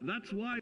That's why...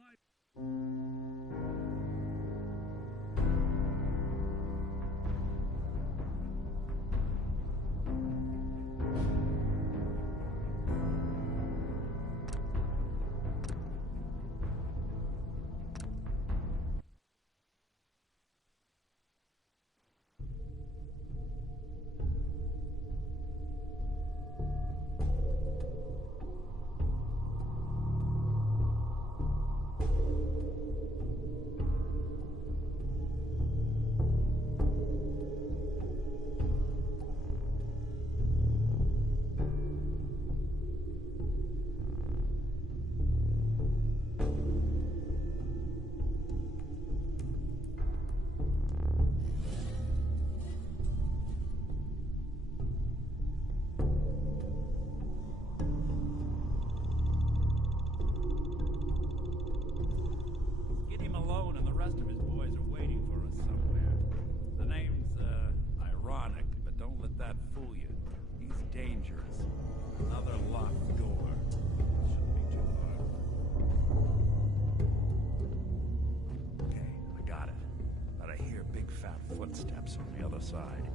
Footsteps on the other side.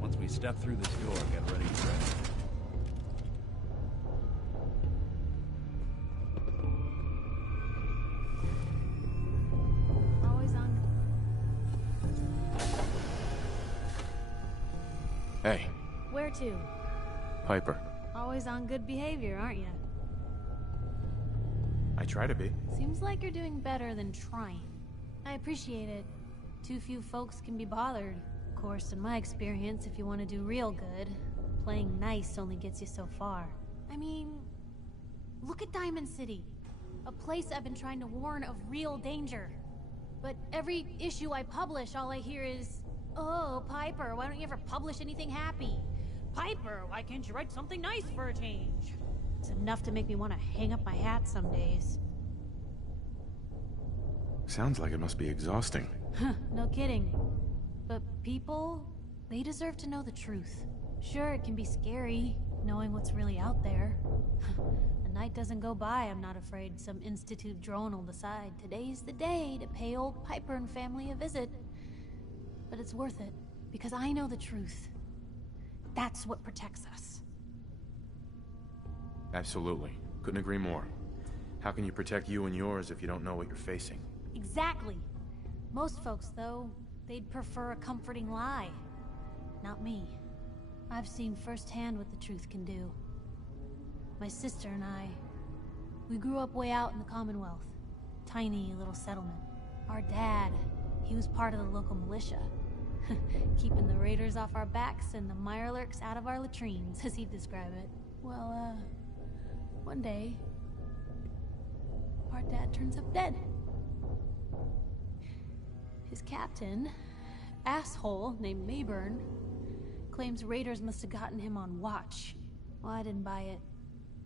Once we step through this door, get ready for it. Always on. Hey. Where to? Piper. Always on good behavior, aren't you? I try to be. Seems like you're doing better than trying. I appreciate it. Too few folks can be bothered. Of course, in my experience, if you want to do real good, playing nice only gets you so far. I mean, look at Diamond City. A place I've been trying to warn of real danger. But every issue I publish, all I hear is, "Oh, Piper, why don't you ever publish anything happy? Piper, why can't you write something nice for a change?" It's enough to make me want to hang up my hat some days. Sounds like it must be exhausting. No kidding. But people, they deserve to know the truth. Sure, it can be scary, knowing what's really out there. A night doesn't go by, I'm not afraid some Institute drone will decide today's the day to pay old Piper and family a visit. But it's worth it, because I know the truth. That's what protects us. Absolutely. Couldn't agree more. How can you protect you and yours if you don't know what you're facing? Exactly. Most folks, though, they'd prefer a comforting lie. Not me. I've seen firsthand what the truth can do. My sister and I, we grew up way out in the Commonwealth. Tiny little settlement. Our dad, he was part of the local militia. Keeping the raiders off our backs and the mirelurks out of our latrines, as he'd describe it. Well, one day, our dad turns up dead. His captain, asshole named Mayburn, claims raiders must have gotten him on watch. Well, I didn't buy it.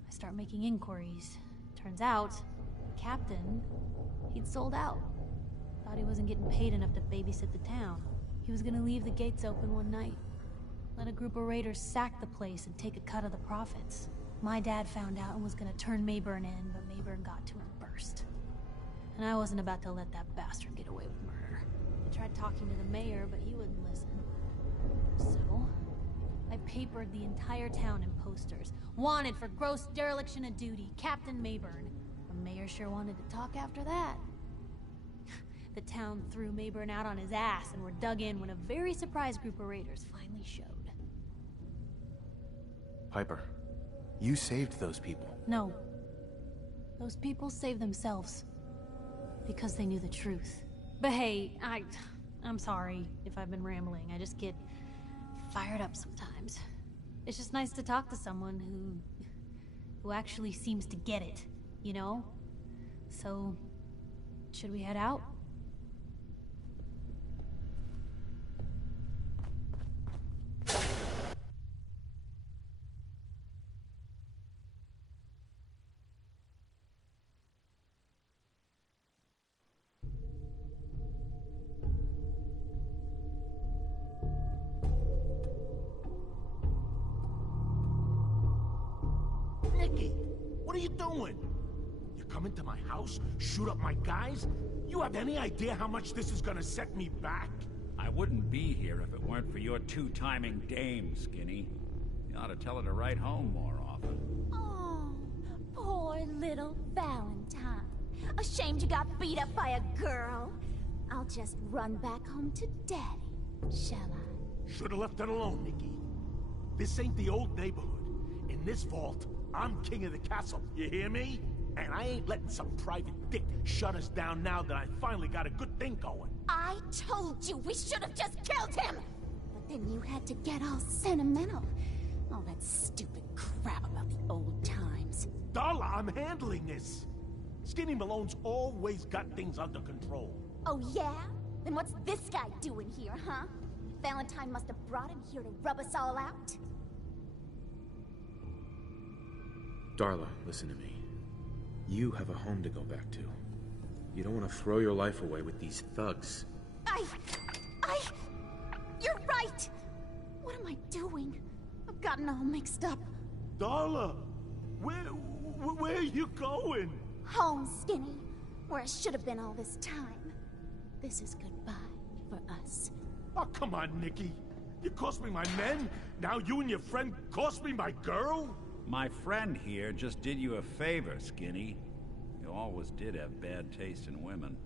I start making inquiries. Turns out, captain, he'd sold out. Thought he wasn't getting paid enough to babysit the town. He was gonna leave the gates open one night. Let a group of raiders sack the place and take a cut of the profits. My dad found out and was gonna turn Mayburn in, but Mayburn got to him first. And I wasn't about to let that bastard get away with murder. I tried talking to the mayor, but he wouldn't listen. So, I papered the entire town in posters. Wanted for gross dereliction of duty, Captain Mayburn. The mayor sure wanted to talk after that. The town threw Mayburn out on his ass and were dug in when a very surprised group of raiders finally showed. Piper, you saved those people. No. Those people saved themselves. Because they knew the truth. But hey, I'm sorry if I've been rambling. I just get fired up sometimes. It's just nice to talk to someone who actually seems to get it, you know? So, should we head out? Nikki, what are you doing? You're come into my house, shoot up my guys? You have any idea how much this is gonna set me back? I wouldn't be here if it weren't for your two-timing dame, Skinny. You ought to tell her to write home more often. Oh, poor little Valentine. Ashamed you got beat up by a girl? I'll just run back home to Daddy, shall I? Should've left it alone, Nikki. This ain't the old neighborhood. In this vault, I'm king of the castle, you hear me? And I ain't letting some private dick shut us down now that I finally got a good thing going. I told you we should have just killed him! But then you had to get all sentimental. All that stupid crap about the old times. Darla, I'm handling this. Skinny Malone's always got things under control. Oh yeah? Then what's this guy doing here, huh? Valentine must have brought him here to rub us all out? Darla, listen to me. You have a home to go back to. You don't want to throw your life away with these thugs. You're right! What am I doing? I've gotten all mixed up. Darla, where are you going? Home, Skinny. Where I should have been all this time. This is goodbye for us. Oh, come on, Nikki. You cost me my men, now you and your friend cost me my girl? My friend here just did you a favor, Skinny. You always did have bad taste in women.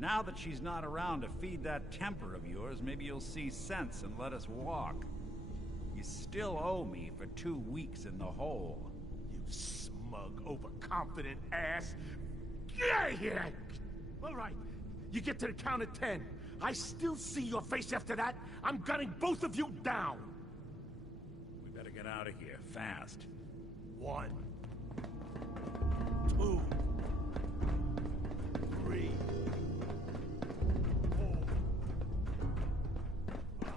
Now that she's not around to feed that temper of yours, maybe you'll see sense and let us walk. You still owe me for 2 weeks in the hole. You smug, overconfident ass. Get out of here! All right, you get to the count of 10. I still see your face after that. I'm gunning both of you down. We better get out of here, fast. 1, 2, 3, 4, 5.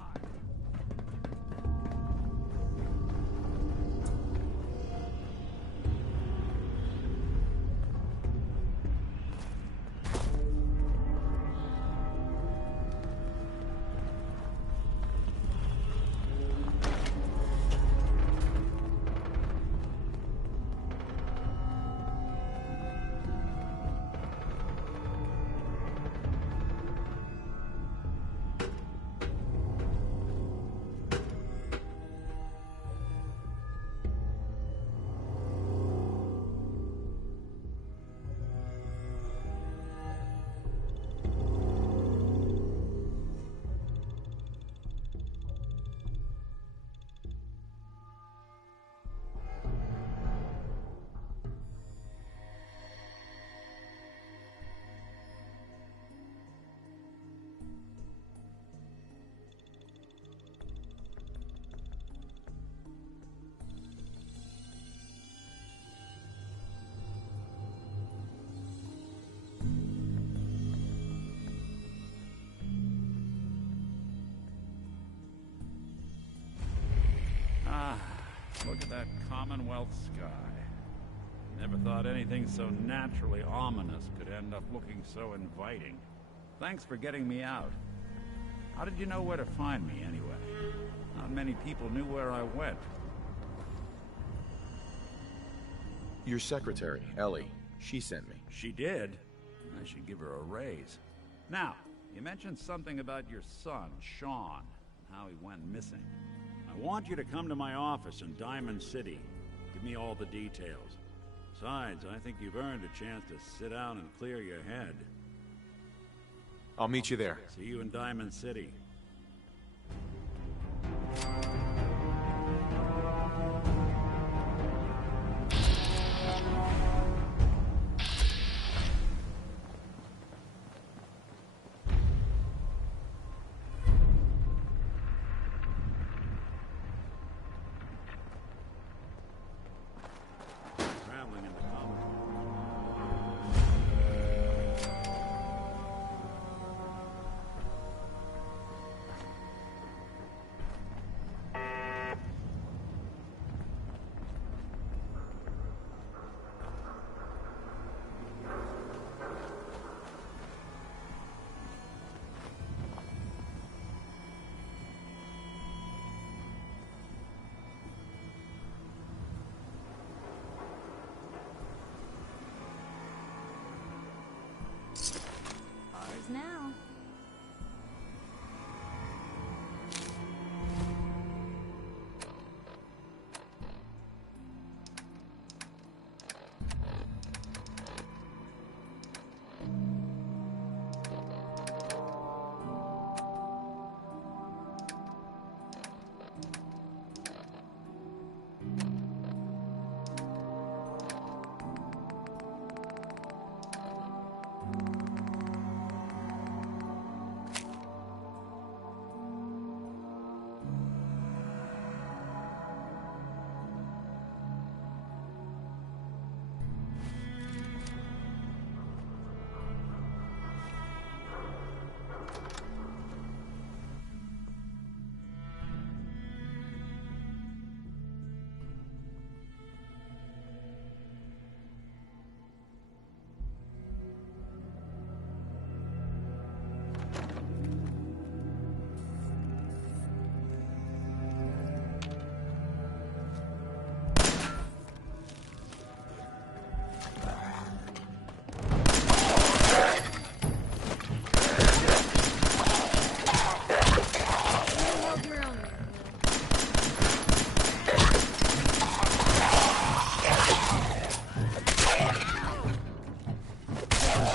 Look at that Commonwealth sky. Never thought anything so naturally ominous could end up looking so inviting. Thanks for getting me out. How did you know where to find me, anyway? Not many people knew where I went. Your secretary, Ellie, she sent me. She did? I should give her a raise. Now, you mentioned something about your son, Sean, and how he went missing. I want you to come to my office in Diamond City. Give me all the details. Besides, I think you've earned a chance to sit down and clear your head. I'll meet you there. See you in Diamond City.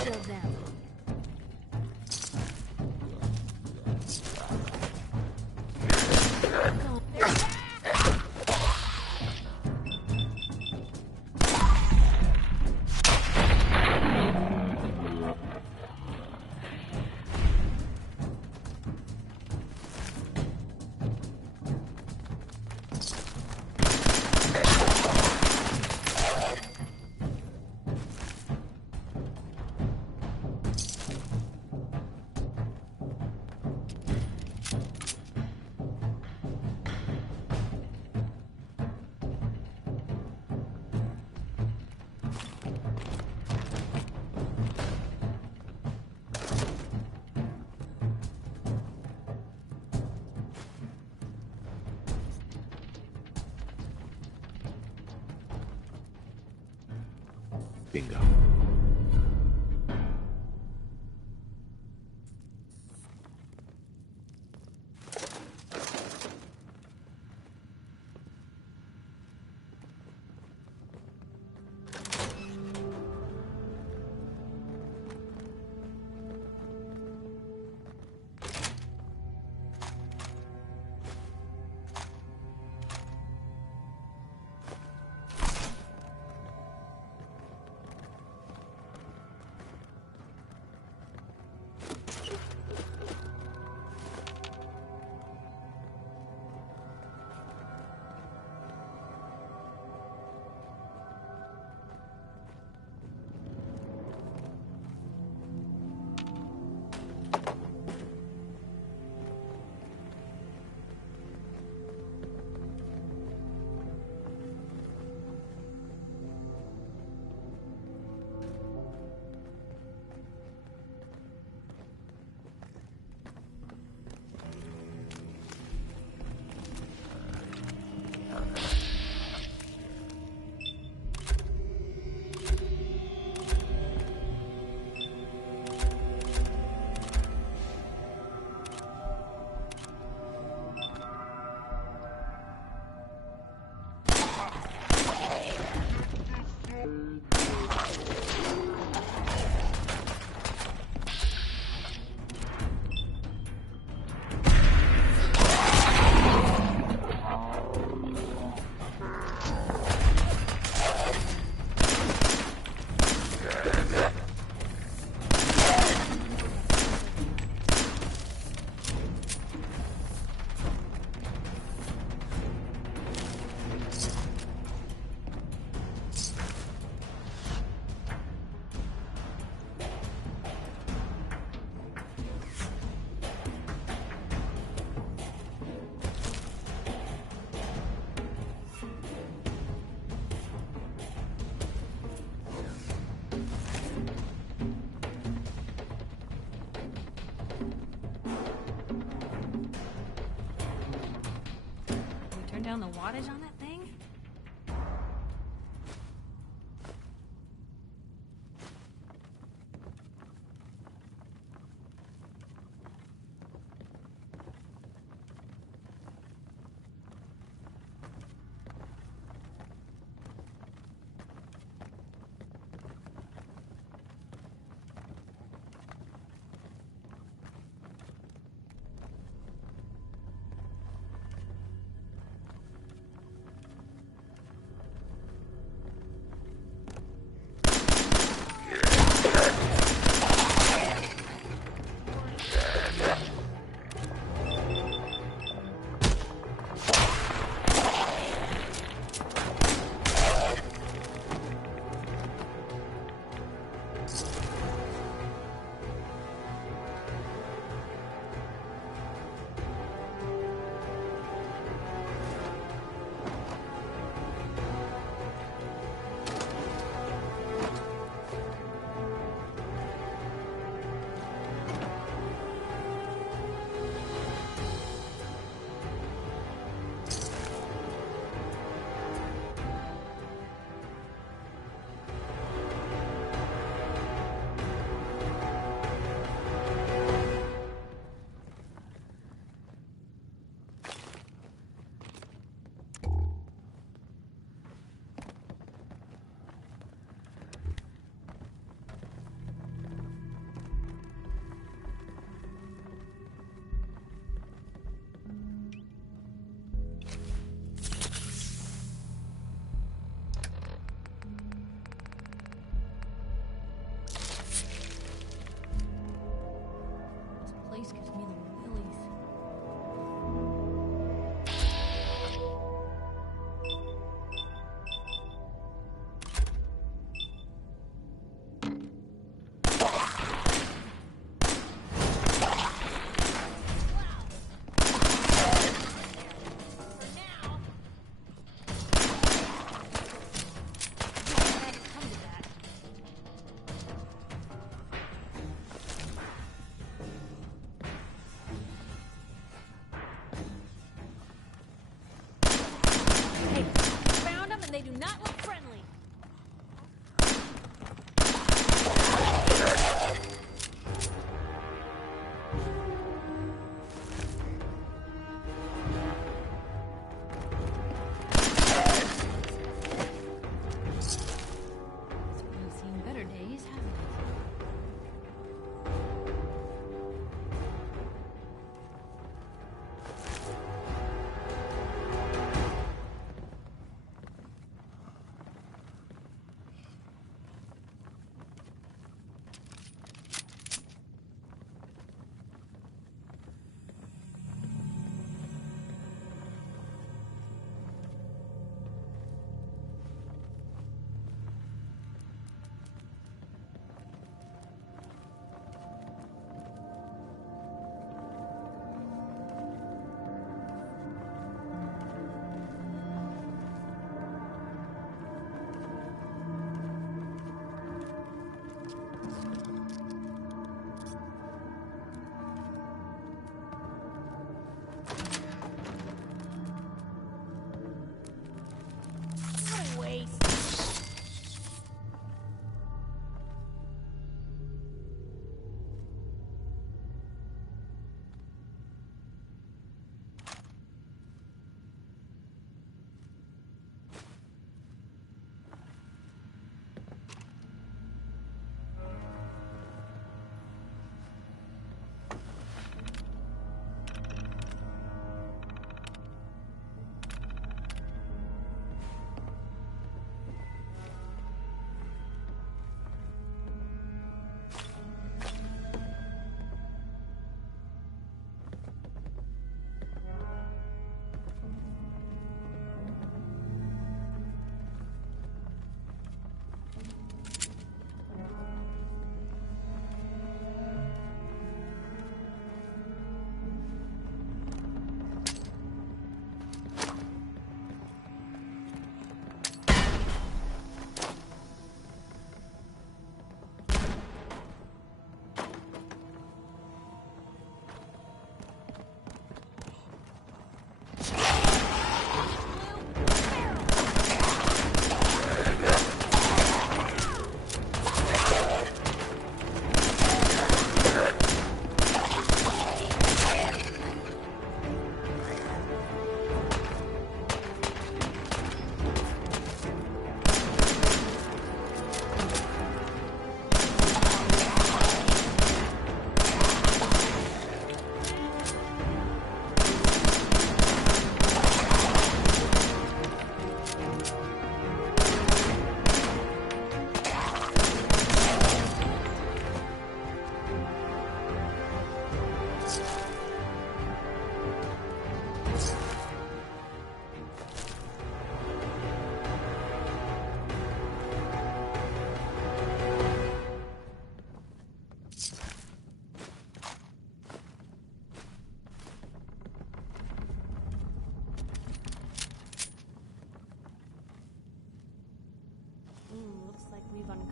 rest of them. Bingo. Down the wattage on that thing?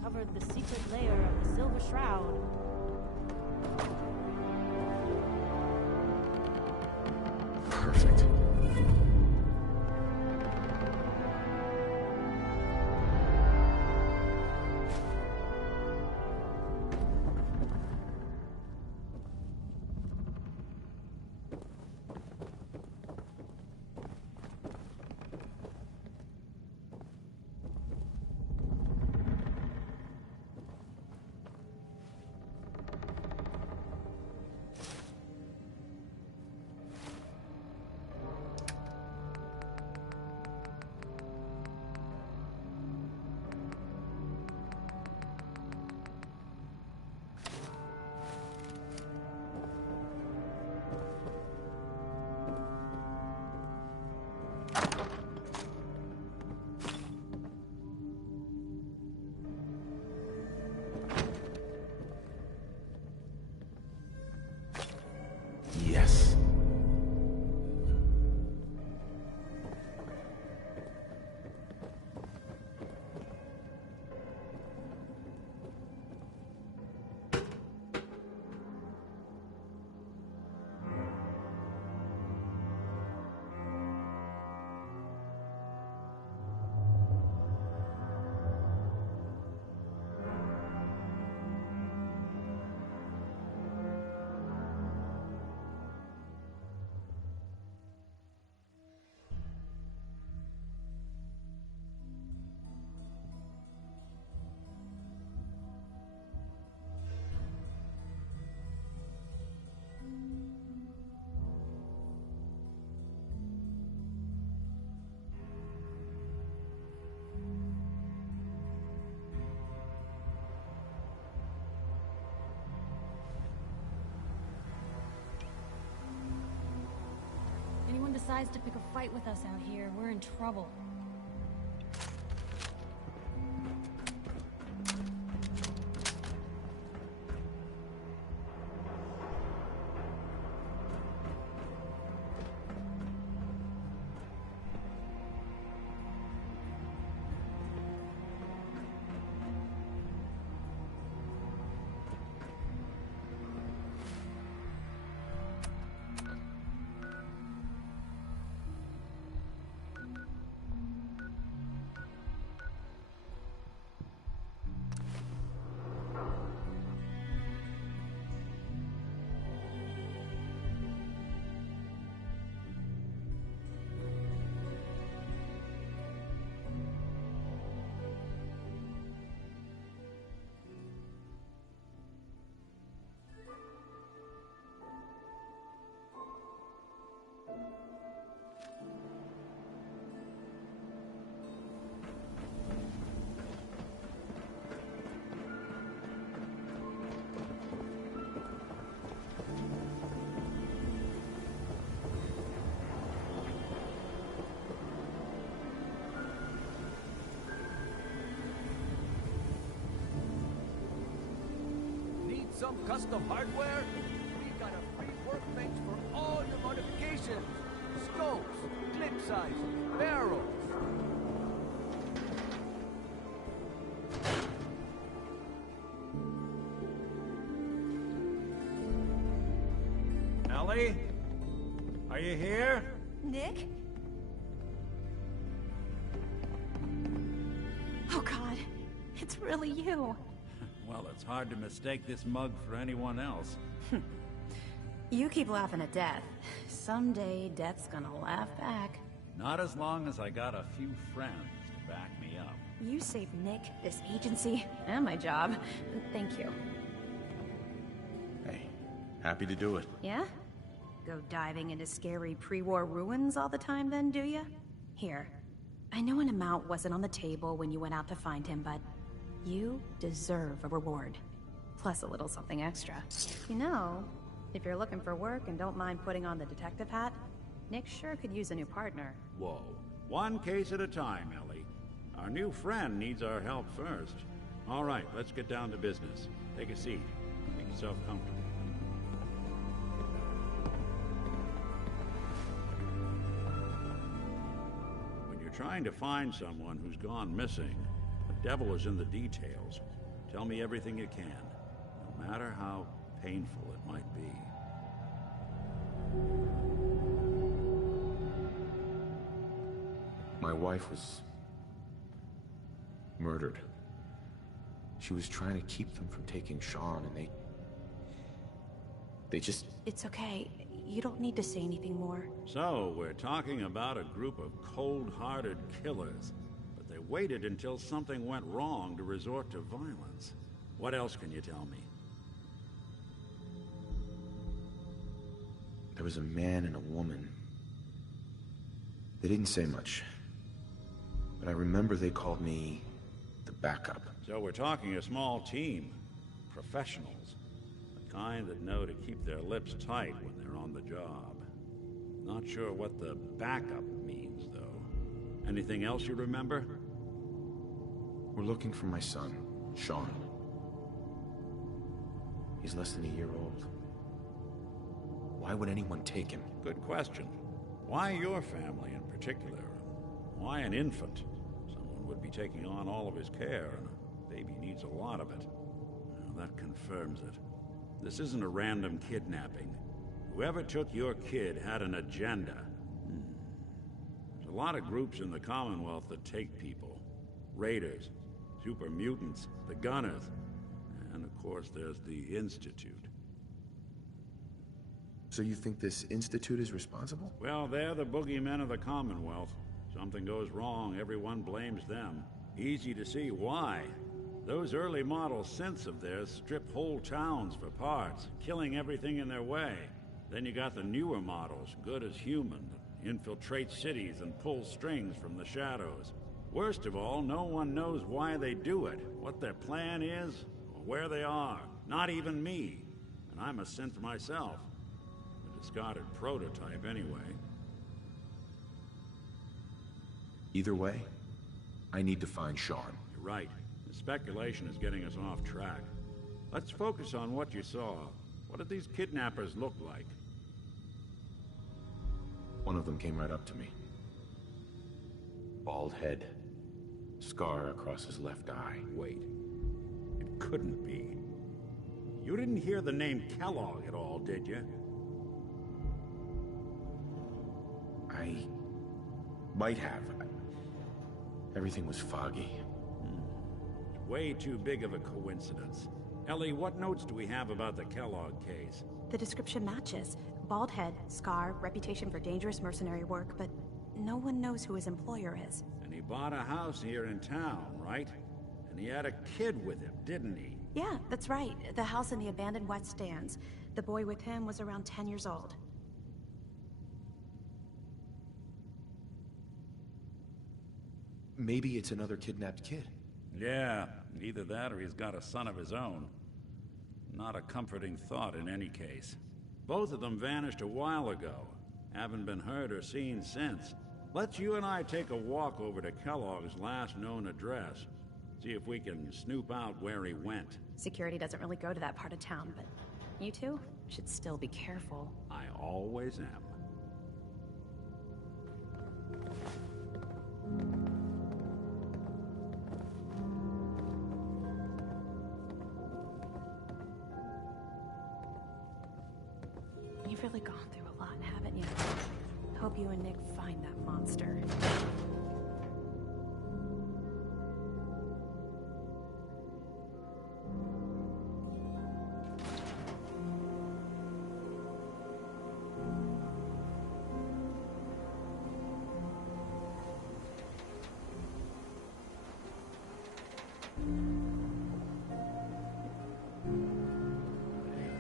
uncovered the secret layer of the Silver Shroud. Perfect. Yes. Anyone decides to pick a fight with us out here, we're in trouble. Some custom hardware? We got a free workbench for all your modifications. Scopes, clip sizes, barrels. Ellie? Are you here? Nick? Oh God, it's really you. Well, it's hard to mistake this mug for anyone else. You keep laughing at death. Someday, death's gonna laugh back. Not as long as I got a few friends to back me up. You saved Nick, this agency, and my job. Thank you. Hey, happy to do it. Yeah? Go diving into scary pre-war ruins all the time then, do ya? Here. I know an amount wasn't on the table when you went out to find him, but you deserve a reward. Plus a little something extra. You know, if you're looking for work and don't mind putting on the detective hat, Nick sure could use a new partner. Whoa. One case at a time, Ellie. Our new friend needs our help first. All right, let's get down to business. Take a seat. Make yourself comfortable. When you're trying to find someone who's gone missing, the devil is in the details. Tell me everything you can, no matter how painful it might be. My wife was murdered. She was trying to keep them from taking Sean, and they just... It's okay. You don't need to say anything more. So, we're talking about a group of cold-hearted killers, but they waited until something went wrong to resort to violence. What else can you tell me? There was a man and a woman. They didn't say much, but I remember they called me the backup. So we're talking a small team. Professionals. The kind that know to keep their lips tight when they're on the job. Not sure what the backup means, though. Anything else you remember? We're looking for my son, Sean. He's less than a year old. Why would anyone take him? Good question. Why your family in particular? Why an infant? Someone would be taking on all of his care, and a baby needs a lot of it. Well, that confirms it. This isn't a random kidnapping. Whoever took your kid had an agenda. There's a lot of groups in the Commonwealth that take people. Raiders, super mutants, the Gunners, and of course there's the Institute. So you think this Institute is responsible? Well, they're the boogeymen of the Commonwealth. Something goes wrong, everyone blames them. Easy to see why. Those early model synths of theirs strip whole towns for parts, killing everything in their way. Then you got the newer models, good as human, that infiltrate cities and pull strings from the shadows. Worst of all, no one knows why they do it, what their plan is, or where they are. Not even me. And I'm a synth myself. A discarded prototype, anyway. Either way, I need to find Sean. You're right. The speculation is getting us off track. Let's focus on what you saw. What did these kidnappers look like? One of them came right up to me. Bald head. Scar across his left eye. Wait. It couldn't be. You didn't hear the name Kellogg at all, did you? I might have. Everything was foggy. Way too big of a coincidence. Ellie, what notes do we have about the Kellogg case? The description matches. Bald head, scar, reputation for dangerous mercenary work, but no one knows who his employer is. And he bought a house here in town, right? And he had a kid with him, didn't he? Yeah, that's right. The house in the abandoned West Stands. The boy with him was around 10 years old. Maybe it's another kidnapped kid. Yeah, either that or he's got a son of his own. Not a comforting thought in any case. Both of them vanished a while ago. Haven't been heard or seen since. Let's you and I take a walk over to Kellogg's last known address. See if we can snoop out where he went. Security doesn't really go to that part of town, but you two should still be careful. I always am. You've really gone through a lot, haven't you? Hope you and Nick find that monster.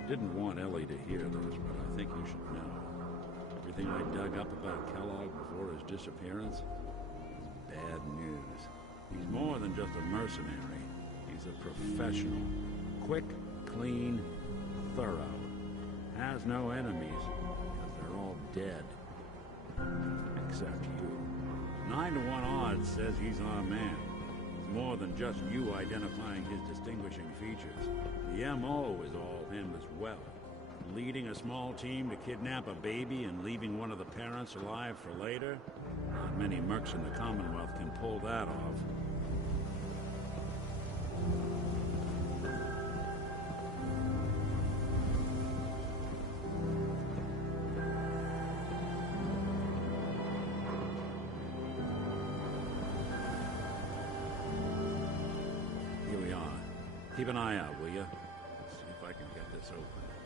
Didn't want Ellie to hear this, but I think you should know. Everything I dug up about Kellogg before his disappearance is bad news. He's more than just a mercenary. He's a professional. Quick, clean, thorough. Has no enemies, because they're all dead. Except you. 9 to 1 odds says he's our man. It's more than just you identifying his distinguishing features. The M.O. is all him as well. Leading a small team to kidnap a baby and leaving one of the parents alive for later? Not many mercs in the Commonwealth can pull that off. Keep an eye out, will you? See if I can get this open.